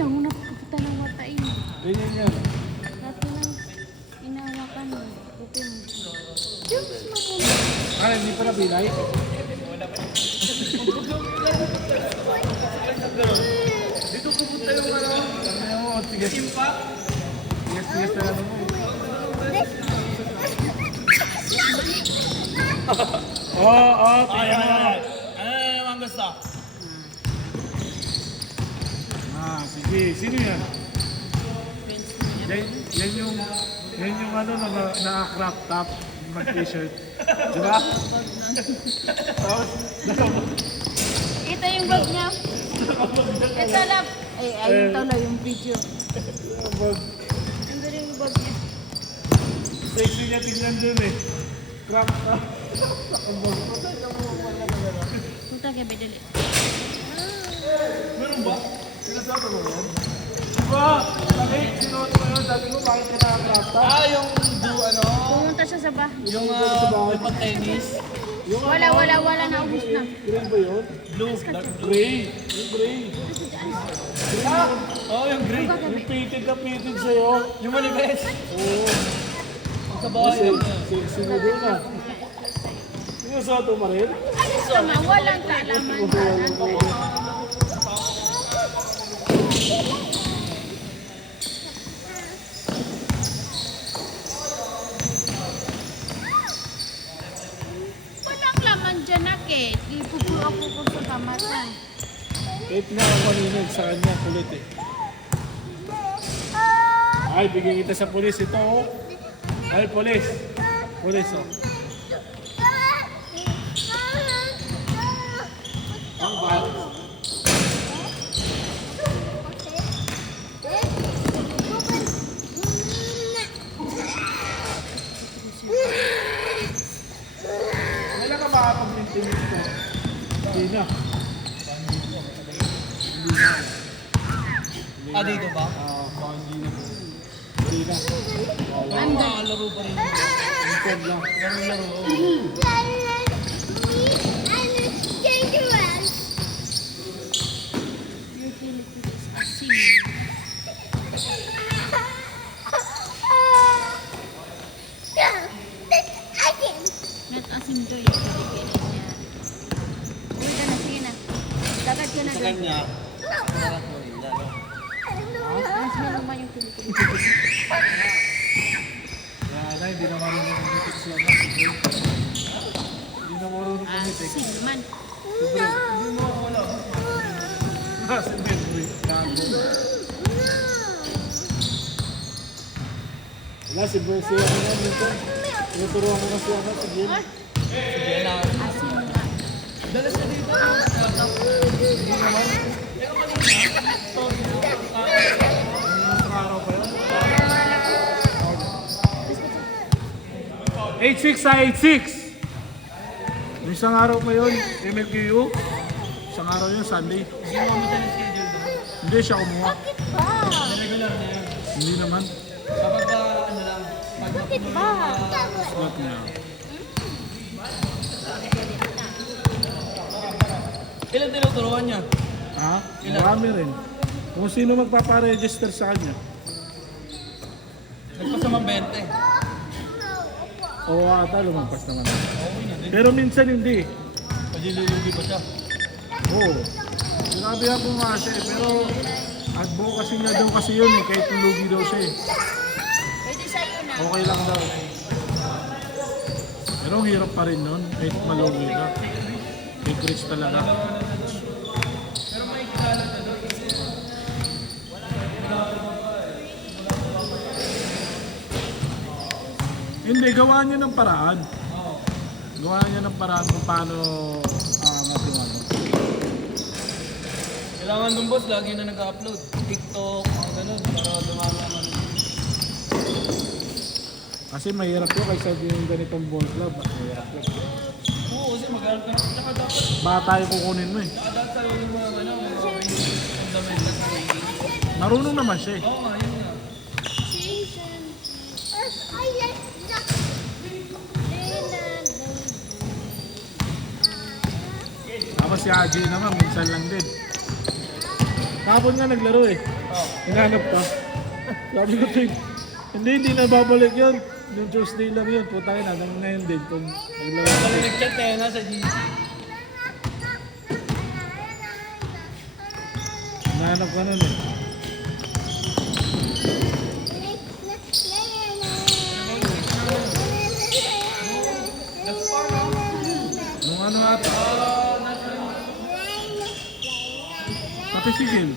lang, napupunta ng watain. Ganyan yan. Dati nang inawakan mo. Okay mo. Diyos, mabuhay. Ah, hindi pa nabilay? Dito pupunta yung ano. Oo, tigas. Simpa. Tigas na ano mo. Oo, Ay, ay, ay. Ano na naman gusto? Ah, sige. Sino yan? Yan yung ano na-crop top, mag-t-shirt. Diba? Tapos, Ito yung bag niya. Ito lang. Ay, ayun tala yung video. Ando yung bag niya. sexy niya tingnan dun eh. Crop top. Punta kay Bedeli. Meron ba? Sinasabi mo yan? Diba? Bakit? Sinuot mo yun? Sabi mo, bakit ka na-crop top? Ah, yung ano? Pumunta siya sa bahay. Yung pag tennis. Wala, naubos na. Green ba yun? Blue. Gray. Yung gray. Oh, yung green. Yung pitid na pitid sa'yo. Yung manifest. Oo. Sa bahay. Sexy mo dun ah. Yung sa ito ma rin? Tama, walang kalaman. Walang laman dyan, Kate. Ipupuro-puro sa kamatan. Kahit nga ako maninag sa kanya, kulit eh. Ay, bigyan kita sa pulis ito oh. Ay, pulis. Pulis oh. Ang bag. Wala ka ba pag-maintain ito? Hindi na. Ah, dito ba? Hindi na. Parang makalaro pa rin. Inside lang. Laro-laro. Net asim to yung kaligyan niya. Uy, ka na, sige na. Dagat ka na Sa doon. kanya. Sarap mo rin. Lalo. Mas may naman yung tuloy. Yan na, hindi na marunong umitik siya na. Hindi na marunong umitik. Asim man. Kasi memory. Wala, si Bercy ako na dito. Tinuturuan ko na siya na sa game. Sige na. Asim nga. Dala siya dito. Isang araw pa yun. 8-6 sa 8-6. Yung isang araw pa yun, MLQU. Isang araw yun, Sunday. Hindi mo kami tayo schedule doon. Hindi siya kumuha. Regular na yan. Hindi naman. Kapag ano lang. Bakit ba? Slot niya. Ilan tinuturuan niya? Ha? Marami rin. Kung sino magpaparegister sa kanya. Nagpasamang 20. Oo, ata lumagpas naman. Okay na din. Pero minsan hindi. Pagililugi pa siya. Oo. Sinabi ako nga siya eh, pero advocacy niya daw kasi yun eh, kahit lugi daw siya eh. Pwede sa'yo na. Okay lang daw. Pero ang hirap pa rin nun, kahit malugi ka. Kay Chris talaga. Hindi, gawa niya ng paraan. Gawa niya ng paraan kung paano matimano. Kailangan dun boss, lagi na nag-upload. TikTok, mga ganun, para dumami naman. Kasi mahirap yun kaysa yung ganitong ball club. Mahirap yun. Oo, kasi mag-aaral ka na. Tsaka dapat, Bata yung kukunin mo eh. dapat sa yung mga ano, mga fundamental training. Marunong naman siya eh. Oo nga, yun nga. Tapos si AJ naman, minsan lang din. Kahapon nga naglaro eh. Hinanap pa. Sabi ko, Ting, hindi na babalik yun. Yung Tuesday lang yun. Puta yun, hanggang ngayon din. Kung naglaro. Kali nag-chat eh, nasa GC. Hinanap ka nun eh. Nung ano ata? Pati sigil.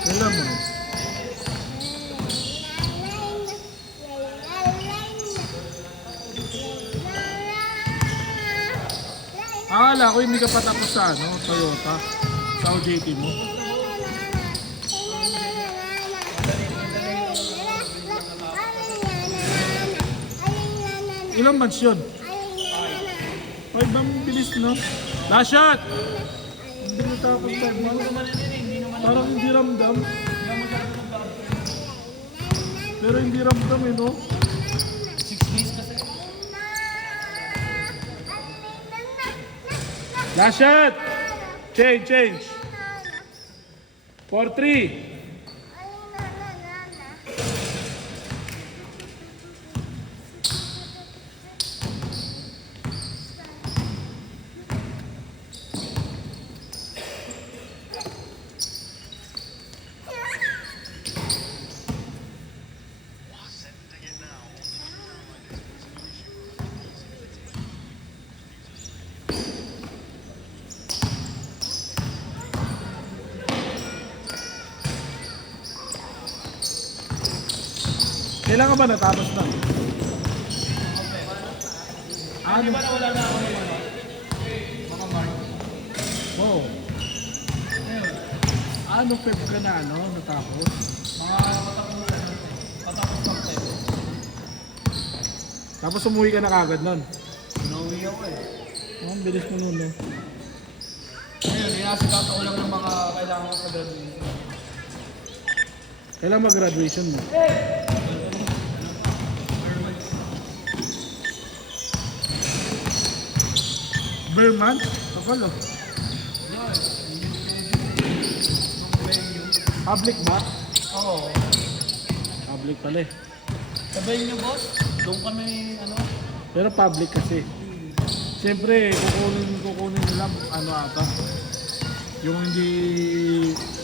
Kailan mo? Akala ko hindi ka pa tapos sa ano, Toyota. Sa OJT mo. Ilang months yun? Ay, bang bilis no? Last shot! Hindi mo tapos 5 months. Parang hindi ramdam. Pero hindi ramdam eh, no? 6 days kasi. Last shot! Change. 4-3. Kailan ka ba natapos na? Ano? Di ba nawala na ako ng mga mark? Oo. Ano Feb ka na ano? Natapos? Mga patapos ng time. Tapos umuwi ka na kagad nun? Nauwi ako eh. Oh, ang bilis mo nun, no? Ngayon, inasikaso ko lang ng mga kailangan ko sa graduation. Kailan mag-graduation mo? Berman? Kapal oh. Public ba? Oo. Public pala eh. Sabayin niyo boss, doon kami ano. Pero public kasi. Siyempre, kukunin nila ano ata. Yung hindi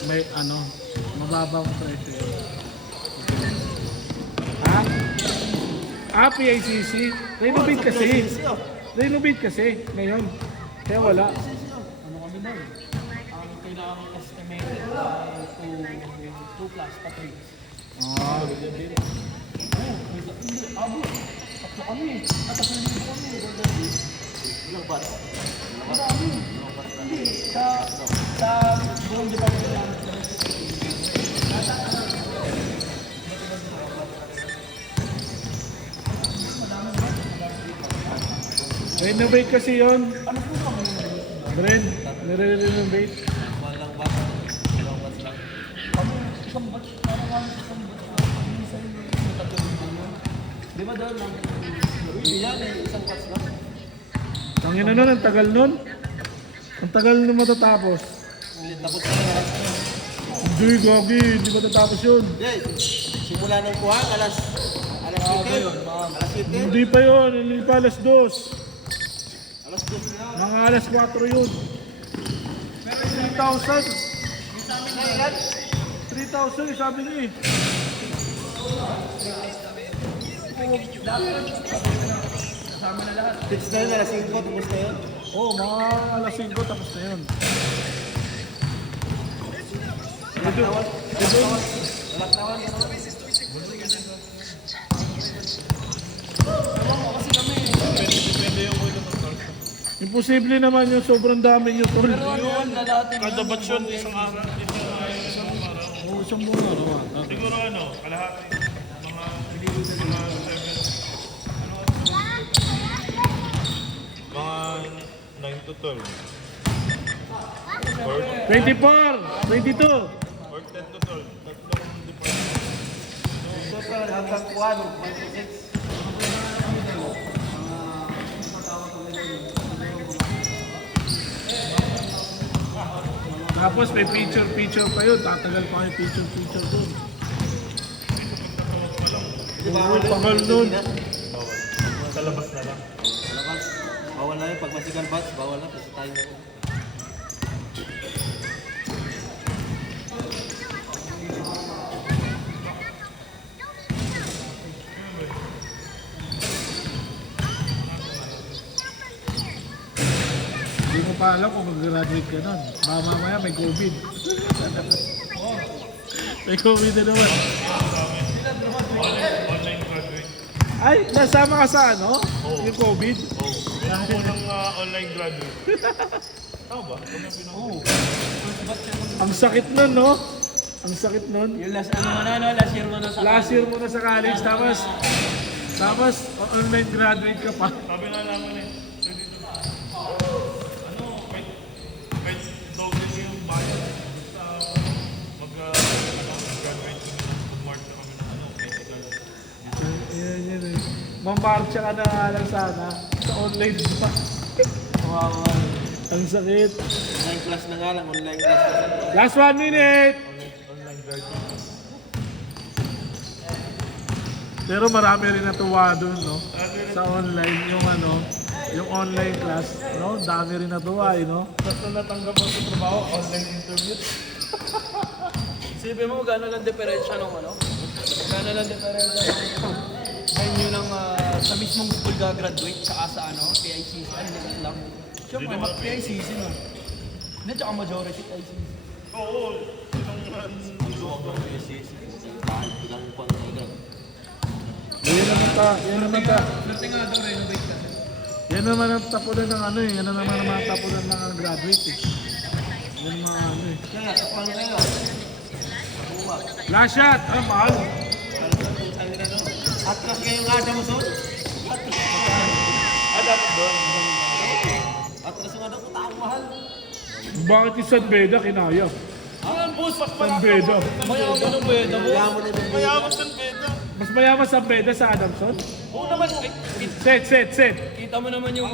may ano, mababang presyo. Ha? Ah, PICC. Renovate kasi. Renovate kasi ngayon. Kaya wala. Ano kami doon? Ang kailangan estimated to 2 plus pa 3. Ah, Tatlo kami. Tatlo kami. Ilang ba? Marami. Hindi. Sa buong department namin. renovate kasi yun. Ren, nire-renovate. Walang ba? Walang ba lang? Isang batch. Parang kami isang batch. Minsan yung tatlo ano. Di ba daw lang? Yan eh. Isang batch lang. Tangina nun, ang tagal nun. Ang tagal nun matatapos. Tapos na lahat. Hindi, gagi, hindi matatapos yun. Simula ng kuha, alas 7. Alas 7. Hindi pa yun, hindi pa alas 2. Alas 2 na. Mga alas 4 yun. 3,000. 3,000, sabi niya eh. Fix na yun, alas 5. Tapos na yun. Oo, mga alas 5 tapos na yun. Imposible naman yung sobrang dami nyo tol. Kada batch yun, isang araw. Oo, isang muna naman. Siguro ano, kalahati. Mga 9 to 12. 24, 22. Or 10 to 12. Tatlong department. Total hanggang kuha, 26. Tapos may picture pa yun. Tatagal pa kayo picture dun. Oo, tagal nun. Sa labas na lang. Labas. Bawal na yun. Pag masigal bats, bawal na. Kasi tayo na yun. Hindi mo pa alam kung mag-graduate ka nun. Baka mamaya may COVID. May COVID na naman. Online graduate. Ay, nasama ka sa ano? Yung COVID? Oh, meron ko ng online graduate. Tama ba? Ang sakit nun, no? Ang sakit nun. Yung last ano mo na, no? Last year mo na sa... Last year mo na sa college, tapos online graduate ka pa. Sabi nga naman eh, so dito, kahit daw din yung bayad sa mag-graduate kami ng mag-march na kami ng physical. Yan eh. Mamarcha ka na nga lang sana sa online pa. Ang sakit. Online class na nga lang. Online class na lang. Last 1 minute! Online graduate. Pero marami rin natuwa dun, no? Sa online, yung online class, no? Dami rin natuwa, no? Tapos na natanggap mo sa trabaho, online interview. Isipin mo, gano'n lang diferensya ng ano? Gano'n lang diferensya ng venue ng sa mismong school gagraduate tsaka sa ano, PICC. Ano na lang? Siyempre, PICC no? Hindi, tsaka majority PICC. Oo, Kahit ilang pang ilang. Yan naman ta. Flirting nga daw, renovate kasi. Yan naman ang tapunan ng ano eh. Yan naman ang mga tapunan ng graduate eh. Yan ang mga ano eh. Kaya, sa pang kayo. Last shot! Ah, mahal. Atras kayo nga sa muso. dapat doon. Atras yung ano, taong mahal. Bakit yung San Beda kinaya? Ang boss, mas San Beda. Mayaman ng beda mo. Kaya mo na yung mayaman sa beda. Mas mayaman San Beda sa Adamson? Oo naman, Set. kita mo naman yung